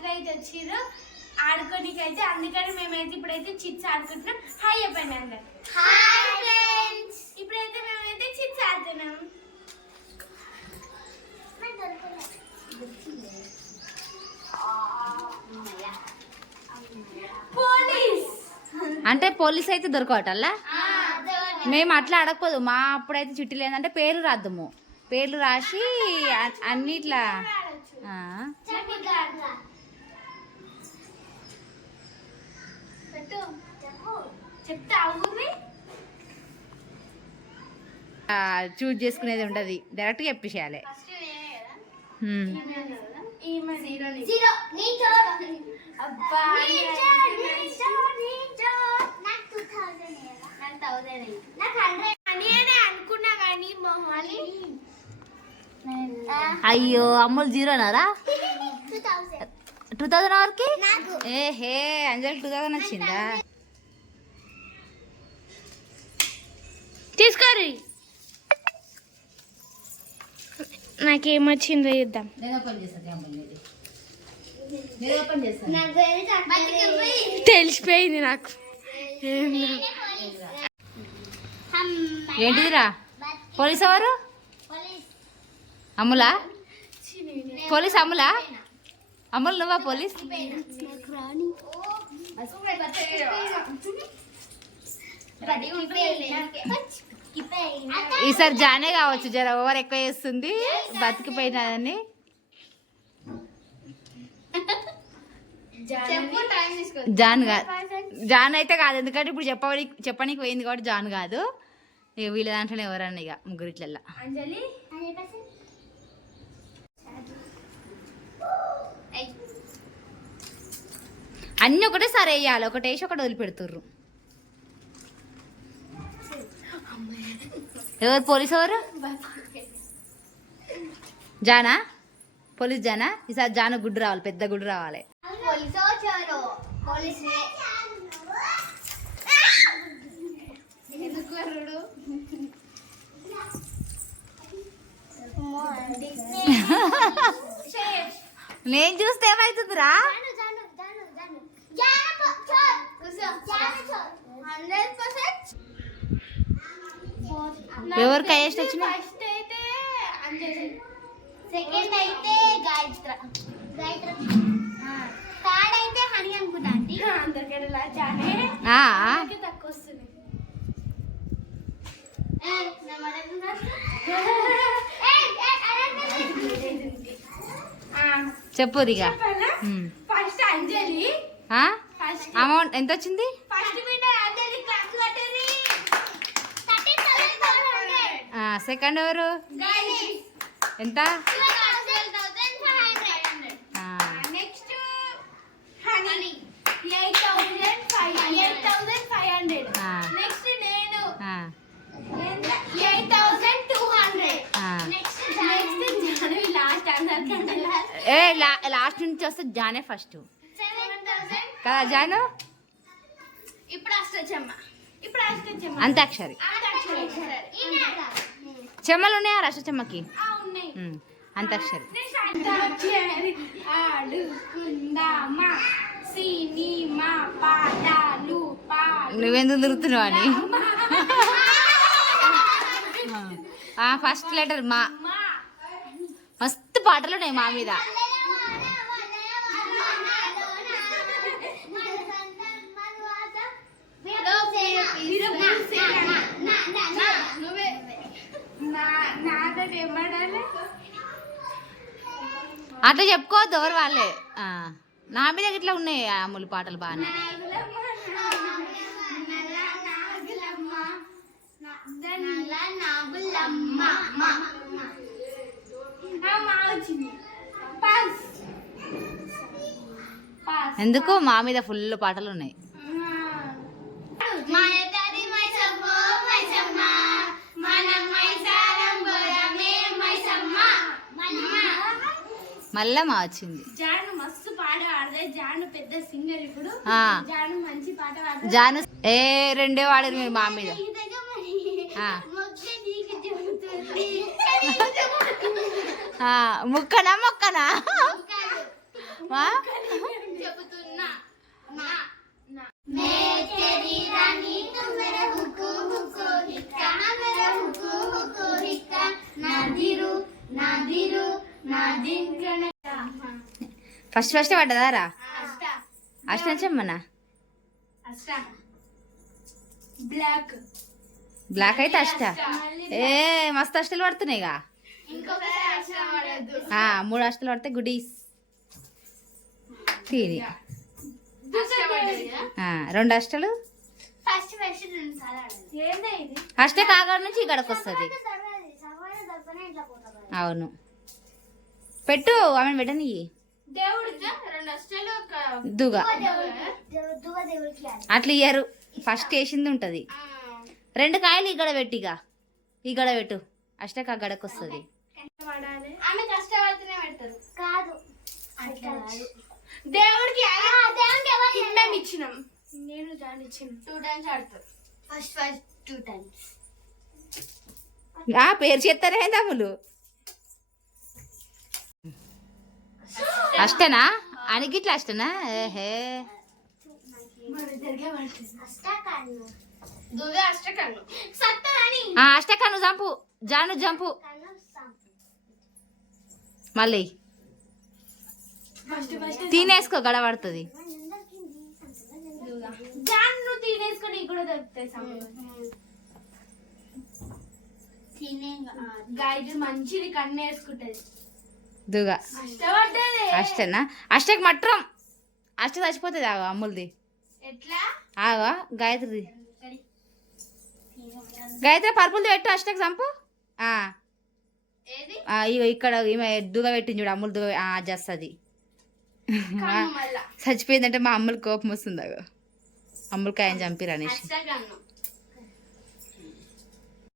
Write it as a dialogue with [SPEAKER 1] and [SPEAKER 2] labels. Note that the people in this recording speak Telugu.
[SPEAKER 1] వచ్చిర్రు. ఆడుకోనికి అయితే అందుకని మేమైతే ఇప్పుడైతే చిట్స్ ఆడుకుంటున్నాం. హాయ్ చెప్పండి అందరు.
[SPEAKER 2] హాయ్ ఫ్రెండ్స్
[SPEAKER 1] ఇప్పుడైతే మేమైతే చిట్స్ ఆడుతున్నాం. పోలీస్.
[SPEAKER 3] అంటే పోలీస్ అయితే దొరకవటల్లా? మేము అట్లా అడగపోదు మా అప్పుడైతే చిట్టీలు ఏంటంటే పేర్లు రాద్దాము. పేర్లు రాసి అ- అన్ని ఇట్లా ఆ,
[SPEAKER 1] పెట్టు చెప్తా
[SPEAKER 3] చూజ్ చేసుకునేది ఉండదు. డైరెక్ట్గా చెప్పేసేయాలి.
[SPEAKER 1] ఫస్ట్ నేనే కదా.
[SPEAKER 3] హ్మ్.
[SPEAKER 1] ఈమె జీరో
[SPEAKER 2] జీరో. నీచో
[SPEAKER 1] అబ్బా
[SPEAKER 2] నీచో నీచో నీచో నాకు 2000 ఏరా.
[SPEAKER 1] నాకు థౌసండ్
[SPEAKER 2] నాకు 100
[SPEAKER 1] అని అనే అనుకున్నా కానీ మొహాలి
[SPEAKER 3] అయ్యో అమ్ములు జీరోనారా?
[SPEAKER 2] 2000
[SPEAKER 3] టూ థౌజండ్ వరకు
[SPEAKER 2] నాకు.
[SPEAKER 3] ఏ హే అంజలి టూ థౌజండ్ వచ్చిందా
[SPEAKER 1] తీసుకోరి. నాకేమొచ్చిందో చూద్దాం. తెలిసిపోయింది నాకు.
[SPEAKER 3] ఏంటిదిరా? పోలీస్ ఎవరు? అమ్ములా? పోలీస్ అమ్ములా? అమ్ములు నువ్వా పోలీస్? ఈసారి జానే కావచ్చు జర ఓవర్ ఎక్కువ చేస్తుంది. బతికిపోయినదని జాన్ కాదు జాన్ అయితే కాదు ఎందుకంటే ఇప్పుడు చెప్పని చెప్పడానికి పోయింది కాబట్టి జాన్ కాదు. ఇక వీళ్ళ దాంట్లోనే ఎవరన్నా ఇక ముగ్గురిట్లల్లా. అన్నీ ఒకటేసారి వేయాలి. ఒకటి వేసి ఒకటి వదిలిపెడుతుర్రు. ఎవరు? పోలీస్ ఎవరు? జానా? పోలీస్ జానా? ఈసారి జాను గుడ్డు రావాలి పెద్ద గుడ్డు రావాలి. నేను చూస్తే ఏమవుతుందిరా ఎవరికి హైయెస్ట్ వచ్చినాయి
[SPEAKER 1] ఫస్ట్ అయితే అంజలి.
[SPEAKER 2] సెకండ్ అయితే గాయత్ర. గాయత్ర. థర్డ్ అయితే హని అనుకుంటా ఆంటీ.
[SPEAKER 1] అందరికీ జానే.
[SPEAKER 3] ఆ,
[SPEAKER 1] నాకే తక్కువ వస్తుంది.
[SPEAKER 3] చెప్పు ఇక
[SPEAKER 1] ఫస్ట్ అంజలి. ఫస్ట్
[SPEAKER 3] అమౌంట్ ఎంత వచ్చింది
[SPEAKER 1] ఫస్ట్ బిడ్డ అంజలి క్లాస్ కట్టేది
[SPEAKER 3] సెకండ్ ఎవరు ఎంత ఆ,
[SPEAKER 1] next Honey eight thousand five eight thousand five hundred
[SPEAKER 3] ఆ.
[SPEAKER 1] నెక్స్ట్ నేను
[SPEAKER 3] ఆ,
[SPEAKER 1] ఎయిట్ థౌసండ్ టూ హండ్రెడ్
[SPEAKER 3] ఆ.
[SPEAKER 1] నెక్స్ట్ నెక్స్ట్ జానవి లాస్ట్
[SPEAKER 3] ఏ లా- లాస్ట్ నుంచి వస్తే జానే ఫస్ట్ కదా జాను?
[SPEAKER 1] ఇప్పుడు అష్టచమ్మ ఇప్పుడు అష్టచమ్మ
[SPEAKER 3] అంతాక్షరి
[SPEAKER 1] అంతాక్షరి.
[SPEAKER 3] చెమ్మలు ఉన్నాయా రాష్ట్ర చెమ్మకి అంతాక్షరి నువ్వెందుకు తిరుగుతున్నావు అని ఫస్ట్ లెటర్ మా మస్తు పాటలు ఉన్నాయి మా మీద
[SPEAKER 1] నువ్వే
[SPEAKER 3] అట్లా చెప్పుకోవద్దు ఎవరు వాళ్ళే. నా మీద ఇట్లా ఉన్నాయి అమ్ములు పాటలు బాగానే. ఎందుకు? మా మీద ఫుల్ పాటలు ఉన్నాయి. మళ్ళా మార్చింది.
[SPEAKER 1] జాను మస్తు పాట జాను పెద్ద సింగర్ ఇప్పుడు. జాను మంచి పాట
[SPEAKER 3] జాను ఏ రెండే వాడరు మీరు మా మీద ముక్కనా మొక్కనా? చెబుతున్నా. ఫస్ట్ ఫస్ట్ పడ్డదా రా
[SPEAKER 1] అష్ట
[SPEAKER 3] అష్ట.
[SPEAKER 1] బ్లాక్.
[SPEAKER 3] బ్లాక్ అయితే అష్ట. ఏ మస్తు అష్టలు పడుతున్నాయిగా మూడు అష్టలు పడితే గుడీస్. తీరి రెండు అష్టలు? అష్ట కాగడ నుంచి ఇక్కడికి వస్తుంది. అవును. పెట్టు ఆమె పెట్టని
[SPEAKER 1] దేవుడికి రెండు అష్టాలు ఒక
[SPEAKER 3] దుగా.
[SPEAKER 2] దువ్వ దేవుడికి. ఆడాలి
[SPEAKER 3] అట్లా ఇయ్యరు. ఫస్ట్ వేసింది ఉంటుంది.
[SPEAKER 1] ఆ,
[SPEAKER 3] రెండు కాయలు ఇక్కడ పెట్టిగా ఇక్కడ పెట్టు. అష్టక గడకు వస్తుంది.
[SPEAKER 1] దేవుడికి మేము ఇచ్చినాం. నేను జాన్ ఇచ్చిన. టూ టైమ్స్ ఆడతారు.
[SPEAKER 2] First first two times.
[SPEAKER 3] ఆ పేరు చేస్తారే తమ్ములు అష్టనా? అనిగిట్లా అష్టనా? ఏహే.
[SPEAKER 1] మన ఇద్దరికే పడుతుంది
[SPEAKER 2] అష్టా కన్ను
[SPEAKER 1] దువ్వే అష్ట కన్ను సత్తని
[SPEAKER 3] ఆ అష్టక నువ్వు జంపు జాను జంపు మళ్ళీ తినేసుకో గడబడుతుంది
[SPEAKER 1] మంచిది కన్ను వేసుకుంటది
[SPEAKER 3] దుగా. అష్టనా? అష్టకి మట్రం. అష్ట చచ్చిపోతుంది ఆగో అమ్ములది. ఆగా గాయత్రిది. గాయత్రి పరుపులది పెట్టు అష్టకి చంపు. ఇగో ఇక్కడ ఈమె దుగ పెట్టింది చూడు అమ్ములు దుగ
[SPEAKER 1] కన్ను మళ్ళా.
[SPEAKER 3] చచ్చిపోయిందంటే మా అమ్ములు కోపం వస్తుంది అగో అమ్ములకాయని చంపిరు అనేసి